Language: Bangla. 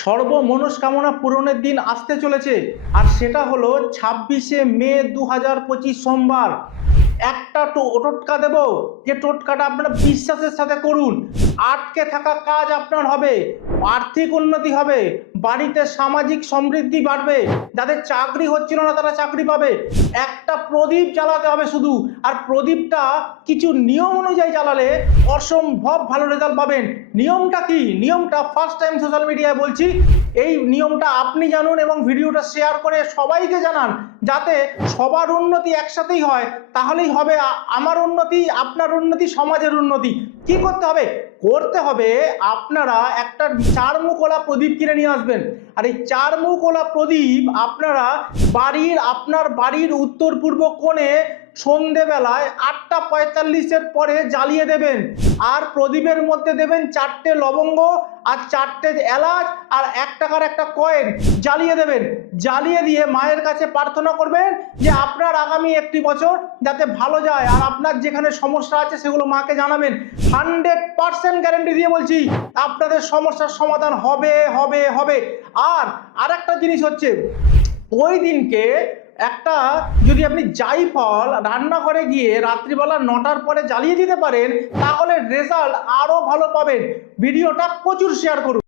সর্বমনস্কামনা পূরণের দিন আসতে চলেছে, আর সেটা হলো 26শে মে 2025 সোমবার। একটা টোটকা দেব, যে টোটকাটা আপনারা বিশ্বাসের সাথে করুন। আটকে থাকা কাজ আপনার হবে, আর্থিক উন্নতি হবে, বাড়িতে সামাজিক সমৃদ্ধি বাড়বে, যাদের চাকরি হচ্ছিল না তারা চাকরি পাবে। একটা প্রদীপ জ্বালাতে হবে শুধু, আর প্রদীপটা কিছু নিয়ম অনুযায়ী জ্বালালে অসম্ভব ভালো রেজাল্ট পাবেন। নিয়মটা কি? নিয়মটা ফার্স্ট টাইম সোশ্যাল মিডিয়ায় বলছি। এই নিয়মটা আপনি জানুন এবং ভিডিওটা শেয়ার করে সবাইকে জানান, যাতে সবার উন্নতি একসাথেই হয়। তাহলেই হবে আমার উন্নতি, আপনার উন্নতি, সমাজের উন্নতি। কি করতে হবে? আপনারা একটা 4 মুখওয়ালা প্রদীপ কিনে নিয়ে আসবেন, আর এই 4 মুখওয়ালা প্রদীপ আপনারা আপনার বাড়ির উত্তর পূর্ব কোণে সন্ধেবেলায় 8টা 45-এর পরে জ্বালিয়ে দেবেন। আর প্রদীপের মধ্যে দেবেন 4টে লবঙ্গ আর 4টে এলাচ আর 1 টাকার একটা কয়েন জ্বালিয়ে দেবেন। জ্বালিয়ে দিয়ে মায়ের কাছে প্রার্থনা করবেন যে আপনার আগামী একটি বছর যাতে ভালো যায়, আর আপনার যেখানে সমস্যা আছে সেগুলো মাকে জানাবেন। 100% গ্যারেন্টি দিয়ে বলছি আপনাদের সমস্যার সমাধান হবে হবে হবে। আর আরেকটা জিনিস হচ্ছে, ওই দিনকে যদি আপনি জাইফল রান্নাঘরে গিয়ে রাত্রিবেলা 9টার পরে জ্বালিয়ে দিতে পারেন, তাহলে রেজাল্ট আরো ভালো পাবেন। ভিডিওটা প্রচুর শেয়ার করুন।